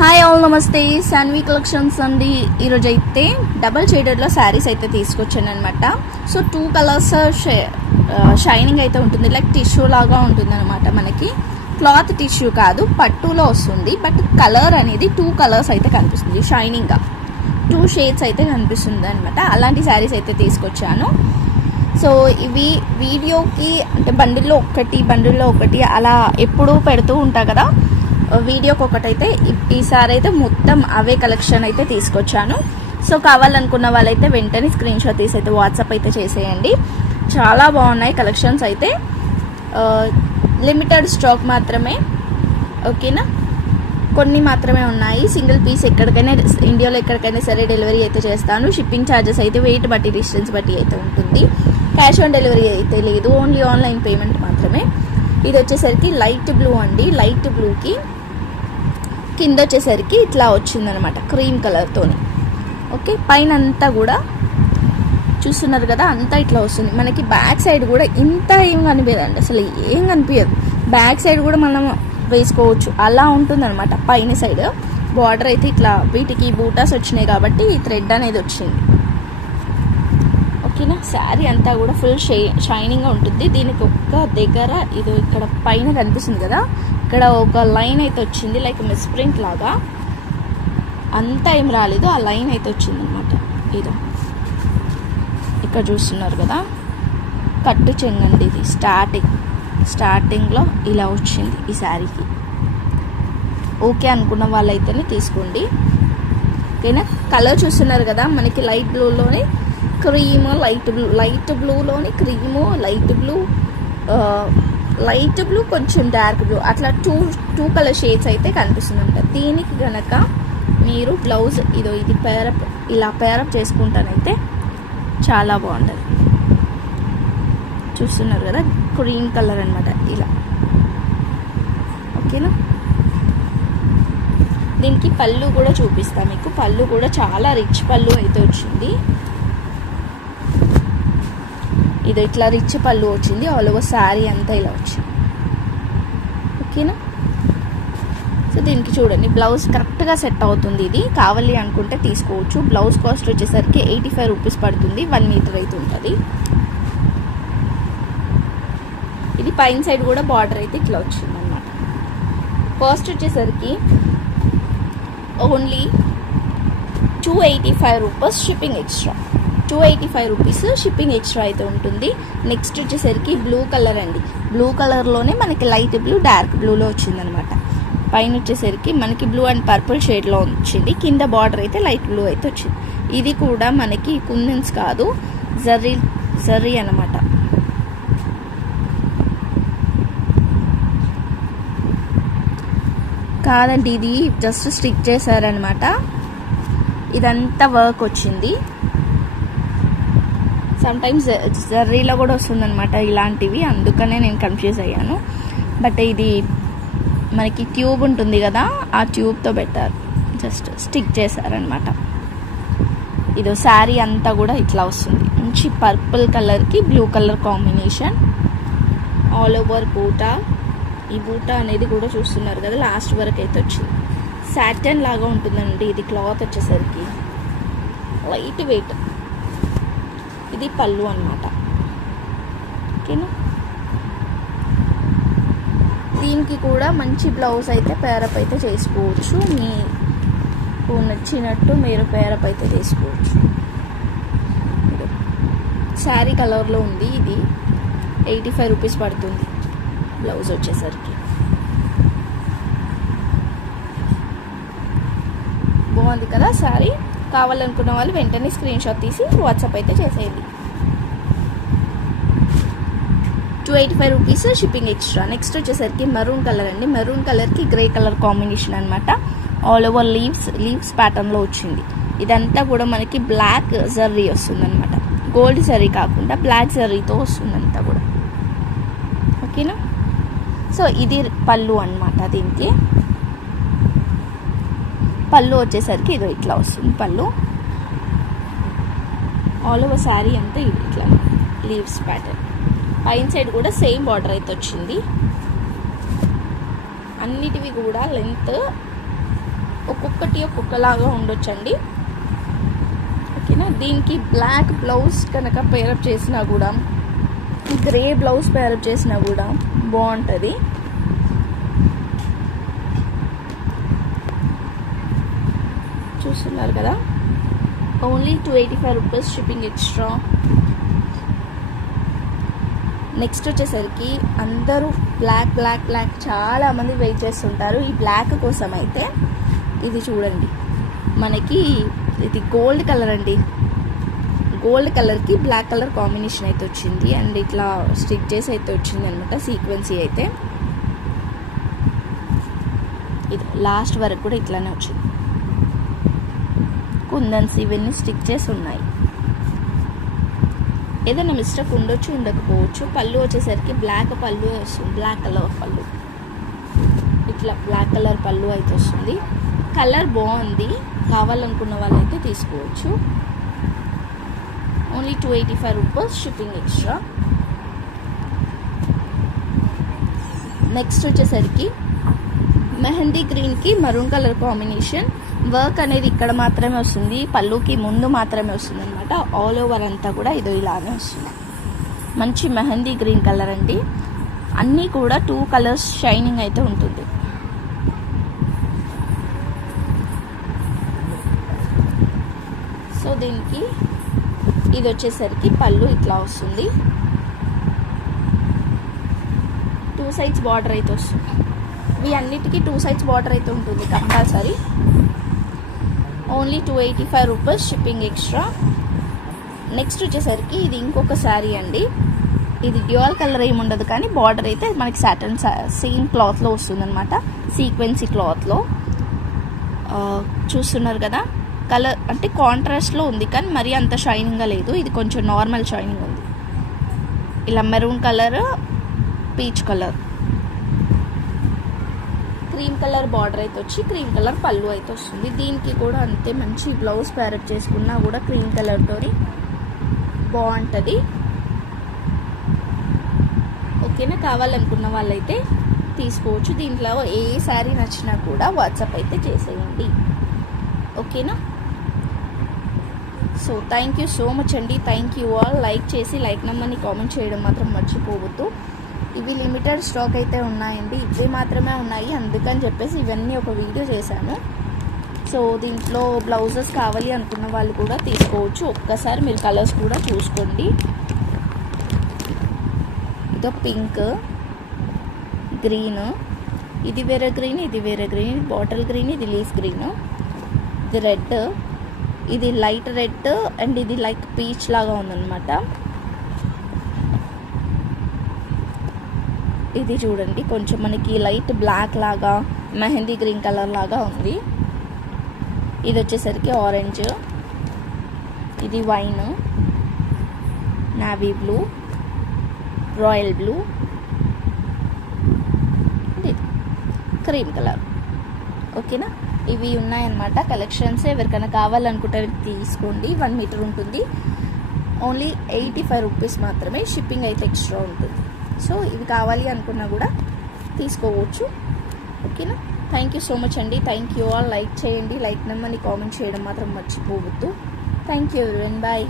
Hi all నమస్తే. Shanvi collections అండి. ఈరోజు అయితే డబల్ షేడెడ్లో శారీస్ అయితే తీసుకొచ్చాను అనమాట సో టూ కలర్స్ షైనింగ్ అయితే ఉంటుంది. లైక్ టిష్యూ లాగా ఉంటుంది అనమాట మనకి. క్లాత్ టిష్యూ కాదు పట్టులో వస్తుంది. బట్ కలర్ అనేది టూ కలర్స్ అయితే కనిపిస్తుంది. షైనింగ్గా టూ షేడ్స్ అయితే కనిపిస్తుంది అనమాట అలాంటి శారీస్ అయితే తీసుకొచ్చాను. సో ఇవి వీడియోకి అంటే బండిల్లో ఒకటి బండిల్లో ఒకటి అలా ఎప్పుడూ పెడుతూ ఉంటా కదా. వీడియోకి ఒకటైతే ఈసారి అయితే మొత్తం అవే కలెక్షన్ అయితే తీసుకొచ్చాను. సో కావాలనుకున్న వాళ్ళైతే వెంటనే స్క్రీన్ షాట్ తీసి అయితే వాట్సాప్ అయితే చేసేయండి. చాలా బాగున్నాయి కలెక్షన్స్ అయితే. లిమిటెడ్ స్టాక్ మాత్రమే. ఓకేనా కొన్ని మాత్రమే ఉన్నాయి. సింగిల్ పీస్ ఎక్కడికైనా ఇండియాలో ఎక్కడికైనా సరే డెలివరీ అయితే చేస్తాను. షిప్పింగ్ ఛార్జెస్ అయితే వెయిట్ బట్టి డిస్టెన్స్ బట్టి అయితే ఉంటుంది. క్యాష్ ఆన్ డెలివరీ అయితే లేదు. ఓన్లీ ఆన్లైన్ పేమెంట్ మాత్రమే. ఇది వచ్చేసరికి లైట్ బ్లూ అండి. లైట్ బ్లూకి కింద వచ్చేసరికి ఇట్లా వచ్చిందనమాట క్రీమ్ కలర్తోని ఓకే పైన అంతా కూడా చూస్తున్నారు కదా అంతా ఇట్లా వస్తుంది. మనకి బ్యాక్ సైడ్ కూడా ఇంత ఏం కనిపించదండి అసలు ఏం కనిపించదు. బ్యాక్ సైడ్ కూడా మనం వేసుకోవచ్చు అలా ఉంటుంది అనమాట పైన సైడ్ బార్డర్ అయితే ఇట్లా వీటికి బూటాస్ వచ్చినాయి కాబట్టి ఈ థ్రెడ్ అనేది వచ్చింది. ఓకేనా? శారీ అంతా కూడా ఫుల్ షై షైనింగ్గా ఉంటుంది. దీనికి ఒక్క దగ్గర ఇది ఇక్కడ పైన కనిపిస్తుంది కదా ఇక్కడ ఒక లైన్ అయితే వచ్చింది లైక్ మిస్ప్రింట్ లాగా. అంతా ఏం రాలేదు ఆ లైన్ అయితే వచ్చింది అనమాట ఇది. ఇక్కడ చూస్తున్నారు కదా. కట్టు చెంగండి ఇది. స్టార్టింగ్ స్టార్టింగ్లో ఇలా వచ్చింది ఈ శారీకి. ఓకే అనుకున్న వాళ్ళైతేనే తీసుకోండి. ఓకేనా? కలర్ చూస్తున్నారు కదా మనకి లైట్ బ్లూలోనే cream light blue light బ్లూలోని cream light blue light blue కొంచెం డార్క్ బ్లూ. అట్లా టూ టూ కలర్ షేడ్స్ అయితే కనిపిస్తుందంట. దీనికి కనుక మీరు బ్లౌజ్ ఇదో ఇది పేరప్ ఇలా పేరప్ చేసుకుంటానైతే చాలా బాగుంటుంది. చూస్తున్నారు కదా? గ్రీన్ కలర్ అనమాట ఇలా. ఓకేనా? దీనికి పళ్ళు కూడా చూపిస్తాను మీకు. పళ్ళు కూడా చాలా రిచ్ పళ్ళు అయితే వచ్చింది. ఇది ఇట్లా రిచ్ పళ్ళు వచ్చింది. ఆల్ ఓవర్ శారీ అంతా ఇలా వచ్చింది. ఓకేనా సో దీనికి చూడండి. బ్లౌజ్ కరెక్ట్గా సెట్ అవుతుంది ఇది. కావాలి అనుకుంటే తీసుకోవచ్చు. బ్లౌజ్ కాస్ట్ వచ్చేసరికి ఎయిటీ ఫైవ్ రూపీస్ పడుతుంది. వన్ మీటర్ అయితే ఉంటుంది. ఇది పైన సైడ్ కూడా బార్డర్ అయితే ఇట్లా వచ్చింది అనమాట కాస్ట్ వచ్చేసరికి only two eighty five rupees shipping extra two eighty five rupees shipping extra అయితే ఉంటుంది. నెక్స్ట్ వచ్చేసరికి బ్లూ కలర్ అండి. బ్లూ కలర్లోనే మనకి లైట్ బ్లూ డార్క్ బ్లూలో వచ్చిందనమాట. పైన వచ్చేసరికి మనకి బ్లూ అండ్ పర్పుల్ షేడ్లో వచ్చింది. కింద బార్డర్ అయితే లైట్ బ్లూ అయితే వచ్చింది. ఇది కూడా మనకి కుందన్స్ కాదు జర్రీ జర్రీ అనమాట కాదండి ఇది జస్ట్ స్టిక్ చేశారనమాట ఇదంతా వర్క్ వచ్చింది. సమ్టైమ్స్ జర్రీలో కూడా వస్తుందన్నమాట ఇలాంటివి అందుకనే నేను కన్ఫ్యూజ్ అయ్యాను. బట్ ఇది మనకి ట్యూబ్ ఉంటుంది కదా ఆ ట్యూబ్తో పెట్టారు జస్ట్ స్టిక్ చేశారనమాట ఇది శారీ అంతా కూడా ఇట్లా వస్తుంది. మంచి పర్పుల్ కలర్కి blue colour combination all over బూటా. ఈ బూటా అనేది కూడా చూస్తున్నారు కదా లాస్ట్ వరకు అయితే వచ్చింది. సాటన్ లాగా ఉంటుందండి ఇది క్లాత్ వచ్చేసరికి. లైట్ వెయిట్ ఇది పళ్ళు అనమాట ఓకేనా? దీనికి కూడా మంచి బ్లౌజ్ అయితే పేరప్ అయితే చేసుకోవచ్చు. మీకు నచ్చినట్టు మీరు పేరప్ అయితే చేసుకోవచ్చు. శారీ కలర్లో ఉంది ఇది. ఎయిటీ ఫైవ్ రూపీస్ పడుతుంది బ్లౌజ్ వచ్చేసరికి. బాగుంది కదా శారీ? కావాలనుకున్న వాళ్ళు వెంటనే స్క్రీన్ షాట్ తీసి వాట్సాప్ అయితే చేసేయండి. Two eighty five rupees shipping extra next వచ్చేసరికి మెరూన్ కలర్ అండి. మెరూన్ కలర్కి గ్రే కలర్ కాంబినేషన్ అనమాట ఆల్ ఓవర్ లీవ్స్ లీవ్స్ ప్యాటర్న్లో వచ్చింది. ఇదంతా కూడా మనకి బ్లాక్ జర్రీ వస్తుందన్నమాట. గోల్డ్ జర్రీ కాకుండా బ్లాక్ జర్రీతో వస్తుంది అంతా కూడా ఓకేనా సో ఇది పళ్ళు అనమాట దీనికి. పళ్ళు వచ్చేసరికి ఇదో ఇట్లా వస్తుంది పళ్ళు. ఆల్ ఓవర్ శారీ అంతా ఇది ఇట్లా లీవ్స్ ప్యాటర్న్ పైన సైడ్ కూడా సేమ్ బార్డర్ అయితే వచ్చింది. అన్నిటివి కూడా లెంత్ ఒక్కొక్కటి ఒక్కొక్కలాగా ఉండొచ్చండి. ఓకేనా? దీనికి బ్లాక్ బ్లౌజ్ కనుక పేరప్ చేసినా కూడా గ్రే బ్లౌజ్ పేరప్ చేసినా కూడా బాగుంటుంది. చూస్తున్నారు కదా. Only two eighty five rupees shipping extra next వచ్చేసరికి అందరూ బ్లాక్ బ్లాక్ బ్లాక్ చాలామంది వెయిట్ చేస్తుంటారు. ఈ బ్లాక్ కోసం అయితే ఇది చూడండి. మనకి ఇది గోల్డ్ కలర్ అండి. గోల్డ్ కలర్కి బ్లాక్ కలర్ కాంబినేషన్ అయితే వచ్చింది. అండ్ ఇట్లా స్టిక్ చేసి అయితే వచ్చింది అనమాట సీక్వెన్సీ అయితే. ఇది లాస్ట్ వరకు కూడా ఇట్లానే వచ్చింది. కుందన్స్ ఇవన్నీ స్టిక్ చేసి ఉన్నాయి. ఏదైనా మిస్టేక్ ఉండొచ్చు ఉండకపోవచ్చు. పళ్ళు వచ్చేసరికి బ్లాక్ పళ్ళు వస్తుంది. బ్లాక్ కలర్ పళ్ళు. ఇట్లా బ్లాక్ కలర్ పళ్ళు అయితే వస్తుంది. కలర్ బాగుంది. కావాలనుకున్న వాళ్ళైతే తీసుకోవచ్చు. Only two eighty five rupees shipping extra. Next వచ్చేసరికి మెహందీ గ్రీన్కి మరూన్ కలర్ కాంబినేషన్. వర్క్ అనేది ఇక్కడ మాత్రమే వస్తుంది. పళ్ళుకి ముందు మాత్రమే వస్తుంది అనమాట ఆల్ ఓవర్ అంతా కూడా ఇదో ఇలానే వస్తుంది. మంచి మెహందీ గ్రీన్ కలర్ అండి. అన్నీ కూడా టూ కలర్స్ షైనింగ్ అయితే ఉంటుంది. సో దీనికి ఇది వచ్చేసరికి పళ్ళు ఇట్లా వస్తుంది. టూ సైడ్స్ బార్డర్ అయితే వస్తుంది. ఇవి అన్నిటికీ టూ సైడ్స్ బార్డర్ అయితే ఉంటుంది compulsory. Only two eighty five rupees shipping extra. Next వచ్చేసరికి ఇది ఇంకొక శారీ అండి. ఇది డ్యూయల్ కలర్ ఏమి ఉండదు కానీ బార్డర్ అయితే మనకి సాటన్ సేమ్ క్లాత్లో వస్తుందన్నమాట. సీక్వెన్సీ క్లాత్లో చూస్తున్నారు కదా? కలర్ అంటే కాంట్రాస్ట్లో ఉంది కానీ మరీ అంత షైనింగ్గా లేదు. ఇది కొంచెం నార్మల్ షైనింగ్ ఉంది. ఇలా maroon colour peach colour. Cream colour border అయితే వచ్చి క్రీమ్ కలర్ పళ్ళు అయితే వస్తుంది. దీనికి కూడా అంతే మంచి బ్లౌజ్ ప్యారప్ చేసుకున్నా కూడా క్రీమ్ కలర్తోని బాగుంటుంది. ఓకేనా? కావాలనుకున్న వాళ్ళైతే తీసుకోవచ్చు. దీంట్లో ఏ శారీ నచ్చినా కూడా వాట్సాప్ అయితే చేసేయండి. ఓకేనా? So thank you so much అండి. థ్యాంక్ యూ ఆల్ లైక్ చేసి లైక్ నెంబర్ని కామెంట్ చేయడం మాత్రం మర్చిపోవద్దు. ఇవి లిమిటెడ్ స్టాక్ అయితే ఉన్నాయండి. ఇవి మాత్రమే ఉన్నాయి. అందుకని చెప్పేసి ఇవన్నీ ఒక వీడియో చేశాను. సో దీంట్లో బ్లౌజెస్ కావాలి అనుకున్న వాళ్ళు కూడా తీసుకోవచ్చు. ఒక్కసారి మీరు కలర్స్ కూడా చూసుకోండి. ఇదో పింక్ గ్రీన్. ఇది వేరే గ్రీన్ ఇది వేరే గ్రీన్. ఇది బాటిల్ గ్రీన్ ఇది లీఫ్ గ్రీన్. ఇది రెడ్. ఇది లైట్ రెడ్ అండ్ ఇది లైక్ పీచ్ లాగా ఉందన్నమాట. ఇది చూడండి. కొంచెం మనకి లైట్ బ్లాక్ లాగా మెహందీ గ్రీన్ కలర్ లాగా ఉంది. ఇది వచ్చేసరికి ఆరెంజ్. ఇది wine. Navy blue. Royal blue. ఇది క్రీమ్ కలర్. ఓకేనా? ఇవి ఉన్నాయన్నమాట. కలెక్షన్స్ ఎవరికైనా కావాలనుకుంటే తీసుకోండి. వన్ మీటర్ ఉంటుంది. ఓన్లీ ఎయిటీ ఫైవ్ రూపీస్ మాత్రమే షిప్పింగ్ అయితే ఎక్స్ట్రా ఉంటుంది. సో ఇవి కావాలి అనుకున్నా కూడా తీసుకోవచ్చు. ఓకేనా? థ్యాంక్ యూ సో మచ్ అండి. థ్యాంక్ యూ ఆల్ లైక్ చేయండి. లైక్ నెంబర్ని కామెంట్ చేయడం మాత్రం మర్చిపోవద్దు. థ్యాంక్ యూ ఎవరి బాయ్